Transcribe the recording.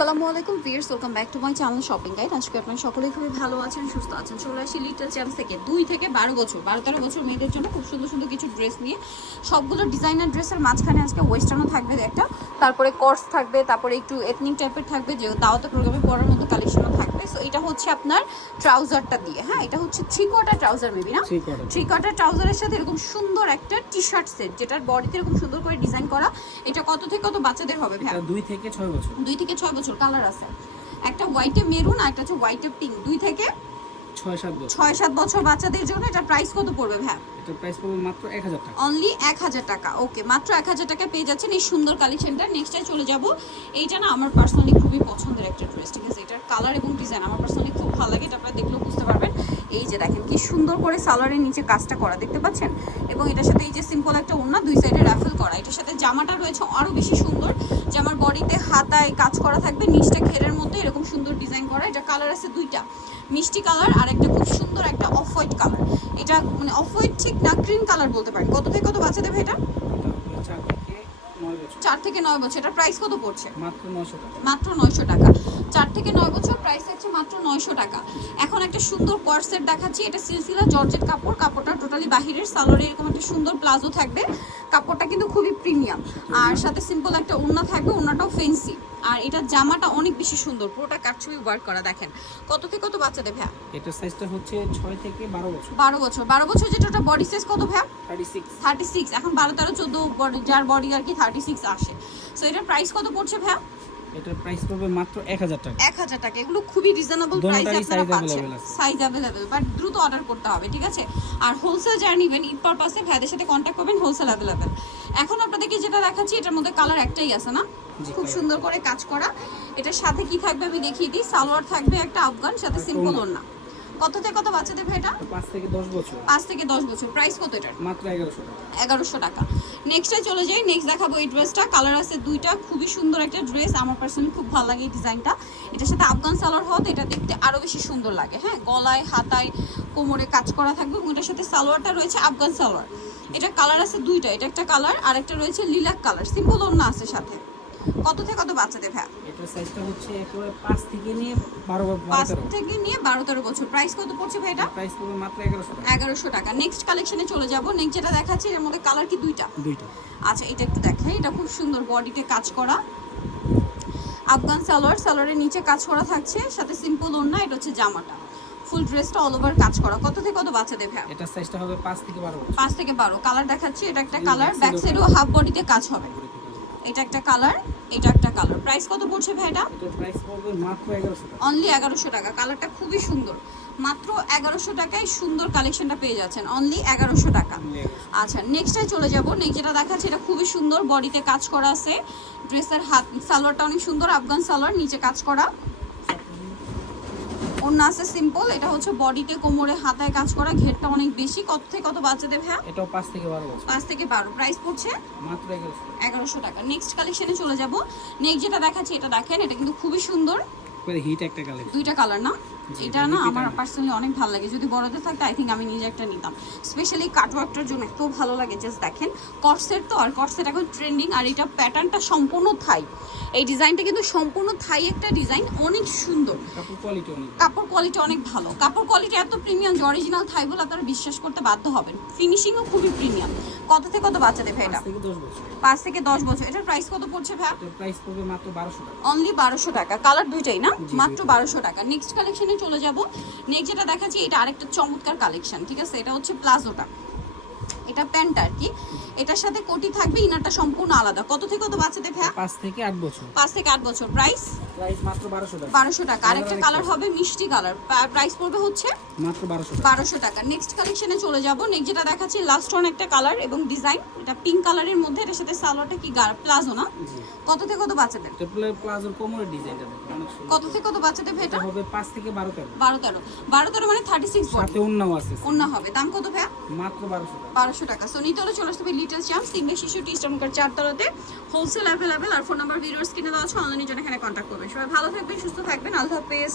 আসসালামু আলাইকুম viewers welcome back to my channel shopping guide. আজকে আপনারা সকলেই খুবই ভালো আছেন সুস্থ আছেন। চলে আসি লিটল চ্যাম্পস থেকে। দুই থেকে বারো বছর বারো তেরো বছর মেয়েদের জন্য খুব সুন্দর সুন্দর কিছু ড্রেস নিয়ে। সবগুলো ডিজাইনার ড্রেসের মাঝখানে আজকে ওয়েস্টার্নও থাকবে একটা। তারপরে কর্স থাকবে তারপরে একটু এথনিক টাইপের থাকবে যে দাওয়াতে প্রোগ্রামে পরার মতো কালেকশনও থাকবে। সো এটা হচ্ছে আপনার ট্রাউজারটা দিয়ে হ্যাঁ? এটা হচ্ছে থ্রি কোয়ার্টার ট্রাউজার মেবি না থ্রি কোয়ার্টার ট্রাউজারের সাথে এরকম সুন্দর একটা টি শার্ট সেট যেটার বডিতে এরকম সুন্দর করে ডিজাইন করা। এটা কত থেকে কত বাচ্চাদের হবে ভাই এটা দুই থেকে ছয় বছর। দুই থেকে ছয় বছর কালার আছে। একটা হোয়াইটে মেরুন আর একটা হচ্ছে হোয়াইটে পিঙ্ক দুই থেকে ছয় সাত বছর। বাচ্চাদের জন্য এটা প্রাইস কত পড়বে ভাই এটার প্রাইস পড়বে মাত্র এক হাজার টাকা। অনলি এক হাজার টাকা। ওকে মাত্র এক হাজার টাকা পেয়ে যাচ্ছেন এই সুন্দর কালেকশনটা নেক্সটে চলে যাব। এইটা না আমার পার্সোনালি খুবই পছন্দের একটা ড্রেস ঠিক আছে? এটার কালার এবং ডিজাইন আমার পার্সোনালি খুব ভালো লাগে। এটা আপনারা দেখলেও বুঝতে পারবেন। এই যে দেখেন কি সুন্দর করে সালোয়ারের নিচে কাজটা করা দেখতে পাচ্ছেন? এবং এটার সাথে এই যে সিম্পল একটা ওড়না দুই সাইডে করা। এটার সাথে জামাটা রয়েছে আরও বেশি সুন্দর জামার বডিতে হাতায় কাজ করা থাকবে, নিচটা ঘেরের মধ্যে এরকম সুন্দর ডিজাইন করা। এটা কালার আছে দুইটা, মিষ্টি কালার আর একটা খুব সুন্দর একটা অফ হোয়াইট কালার এটা মানে অফ হোয়াইট ঠিক না ক্রিম কালার বলতে পারেন। কত থেকে কত বাচ্চা দেবে এটা এটা হবে চার থেকে নয় বছর। চার থেকে নয় বছর। এটার প্রাইস কত পড়ছে? মাত্র নয়শো টাকা। মাত্র নয়শো টাকা। চার থেকে নয় বছর প্রাইস হচ্ছে মাত্র নয়শো টাকা। এখন একটা সুন্দর কর্সেট দেখাচ্ছি। এটা সিলসিলা জর্জেট কাপড়। কাপড়টা টোটালি বাহিরের। সালোয়ারে এরকম একটা সুন্দর প্লাজো থাকবে। কাপড়টা কিন্তু খুবই প্রিমিয়াম আর সাথে সিম্পল একটা ওড়না থাকবে। ওড়নাটাও ফেন্সি আর এটা জামাটা অনেক বেশি সুন্দর পুরোটা কাটছবি ওয়ার্ক করা দেখেন। কত থেকে কত বাচ্চাদের ভ্যা এটা সাইজটা হচ্ছে 6 থেকে বারো বছর। বারো বছর। বারো বছর যেটা ওটা বডি সাইজ কত সিক্স থার্টি সিক্স এখন বারো তেরো চোদ্দ যার বডি আর কি থার্টি সিক্স আসে। সো এটার প্রাইস কত পড়ছে ভ্যা এটার প্রাইস পড়বে মাত্র এক হাজার টাকা। এক হাজার টাকা। এগুলো খুবই রিজনেবল প্রাইসে আপনারা পাচ্ছেন। সাইজ অ্যাভেলেবেল বাট দ্রুত অর্ডার করতে হবে ঠিক আছে? আর হোলসেল যারা নেবেন ঈদ পারপাসে ভাইদের সাথে কন্ট্যাক্ট করবেন হোলসেল অ্যাভেলেবেল এখন আপনাদেরকে যেটা দেখাচ্ছি এটার মধ্যে কালার একটাই আছে না? খুব সুন্দর করে কাজ করা। এটার সাথে কি থাকবে আমি দেখিয়ে দিই। সালোয়ার থাকবে একটা আফগান সাথে সিম্পল ওড়না। কত থেকে কত বাচ্চাদের ভাই এটা? পাঁচ থেকে দশ বছর। পাঁচ থেকে দশ বছর। প্রাইস কত এটার? মাত্র এগারোশো টাকা। এগারোশো টাকা। নেক্সটে চলে যাই। নেক্সট দেখাবো এই ড্রেসটা কালার আছে দুইটা। খুবই সুন্দর একটা ড্রেস আমার পার্সোনালি খুব ভালো লাগে এই ডিজাইনটা এটার সাথে আফগান সালোয়ার হতে এটা দেখতে আরও বেশি সুন্দর লাগে হ্যাঁ? গলায় হাতায় কোমরে কাজ করা থাকবে এবং এটার সাথে সালোয়ারটা রয়েছে আফগান সালোয়ার। এটা কালার আছে দুইটা। এটা একটা কালার আর একটা রয়েছে লিলাক কালার সিম্পল অন্য আছে সাথে। কত থেকে কত বাচ্চাদের ভ্যা এটার সাইজটা হচ্ছে একেবারে পাঁচ থেকে নিয়ে বারো বারো পাঁচ তেরো। থেকে নিয়ে বারো তেরো বছর। প্রাইস কত পড়ছে ভাই এটা? প্রাইস পড়বে মাত্র এগারোশো টাকা। এগারোশো টাকা। নেক্সট কালেকশনে চলে যাব। নেক্সট যেটা দেখাচ্ছি এর মধ্যে কালার কি দুইটা? দুইটা। আচ্ছা এটা একটু দেখাই। এটা খুব সুন্দর বডিতে কাজ করা। আফগান সালোয়ার। সালোয়ারের নিচে কাজ করা থাকছে। সাথে সিম্পল ওড়না এটা হচ্ছে জামাটা। ফুল ড্রেসটা অল ওভার কাজ করা। কত থেকে কত বাচ্চাদের ভ্যা এটা সাইজটা হবে পাঁচ থেকে বারো বছর। পাঁচ থেকে বারো। কালার দেখাচ্ছি। এটা একটা কালার ব্যাক সাইডেও হাফ বডিতে কাজ হবে। এটা একটা কালার এটা একটা কালার। প্রাইস কত পড়ছে ভাই এটা প্রাইস পড়বে মাত্র এগারোশো টাকা। অনলি এগারোশো টাকা। কালারটা খুবই সুন্দর। মাত্র এগারোশো টাকায় সুন্দর কালেকশনটা পেয়ে যাচ্ছেন। অনলি এগারোশো টাকা। আচ্ছা নেক্সটে চলে যাব। নেক্সট যেটা দেখাচ্ছে এটা খুবই সুন্দর। বডিতে কাজ করা আছে। ড্রেসের হাত সালোয়ারটা অনেক সুন্দর আফগান সালোয়ার নিচে কাজ করা। অন্য আছে সিম্পল এটা হচ্ছে বডিতে কোমরে হাতায় কাজ করা ঘেরটা অনেক বেশি কত থেকে কত বাচ্চাদের ভ্যা এটাও পাঁচ থেকে বারো বছর। পাঁচ থেকে বারো। প্রাইস পড়ছে মাত্র এগারোশো। টাকা এগারোশো টাকা। নেক্সট কালেকশনে চলে যাব। নেক্সট যেটা দেখাচ্ছি এটা দেখেন এটা কিন্তু খুবই সুন্দর। হিট একটা কালার দুইটা কালার না? এটা না আমার পার্সোনালি অনেক ভালো লাগে। যদি বড়দের থাকতো আই থিঙ্ক আমি নিজে একটা নিতাম। স্পেশালি কাটওয়ার্কটার জন্য এত ভালো লাগে জাস্ট দেখেন। কটসেট তো আর কটসেট এখন ট্রেন্ডিং আর এটা প্যাটার্নটা সম্পূর্ণ থাই। এই ডিজাইনটা কিন্তু সম্পূর্ণ থাই একটা ডিজাইন অনেক সুন্দর। কাপড় কোয়ালিটি অনেক ভালো। কাপড় কোয়ালিটি এত প্রিমিয়াম যে অরিজিনাল থাই বলে আপনারা বিশ্বাস করতে বাধ্য হবেন। ফিনিশিংও খুবই প্রিমিয়াম কত থেকে কত বাচ্চাদের ভাই এটা? পাঁচ থেকে দশ বছর। পাঁচ থেকে দশ বছর। এটার প্রাইস কত পড়ছে ভাই প্রাইস পড়বে মাত্র বারোশো টাকা। অনলি বারোশো টাকা। কালার দুইটাই না? মাত্র বারোশো টাকা। নেক্সট কালেকশনে চলে যাব। নেক্সট যেটা দেখাচ্ছি এটা আরেকটা চমৎকার কালেকশন ঠিক আছে? এটা হচ্ছে প্লাজোটা এটা প্যান্ট আর কি। এটার সাথে কোটি থাকবে ইনারটা সম্পূর্ণ আলাদা। কত থেকে কত বাচ্চাদের ভ্যা পাঁচ থেকে আট বছর। পাঁচ থেকে আট বছর। প্রাইস প্রাইস মাত্র বারোশো টাকা। টাকা। আরেকটা কালার হবে মিষ্টি কালার প্রাইস পড়বে হচ্ছে মাত্র টাকা। নেক্সট কালেকশনে চলে যাব। নেক্সট যেটা দেখাচ্ছি লাস্ট ওয়ান একটা কালার এবং ডিজাইন এটা পিঙ্ক কালারের মধ্যে। এটার সাথে সালোয়ারটা কি? প্লাজো না? কত থেকে কত বাচ্চাদের? ট্রিপল প্লাজোর কোমরের ডিজাইনটা দেখুন অনেক সুন্দর। কত থেকে কত বাচ্চাদের ভেটা? এটা হবে 5 থেকে বারো তেরো বারো তেরো। বারো তেরো মানে থার্টি সিক্স সাথে ওন্নাও আছে অন্য হবে। দাম কত ভাইয়া? মাত্র বারোশো টাকা। বারোশো টাকা। সো নিতে হলে চলে আসতে হবে লিটল চ্যাম্প সিঙ্গেল শিশু টি স্টমকার চারতলাতে। হোলসেল অ্যাভেলেবেল আর ফোন নাম্বার ভিউয়ার্স কিনে দেওয়া আছে অনলাইনে জন্য এখানে কন্টাক্ট করবে সবাই ভালো থাকবেন সুস্থ থাকবেন। আল্লাহ হাফেজ।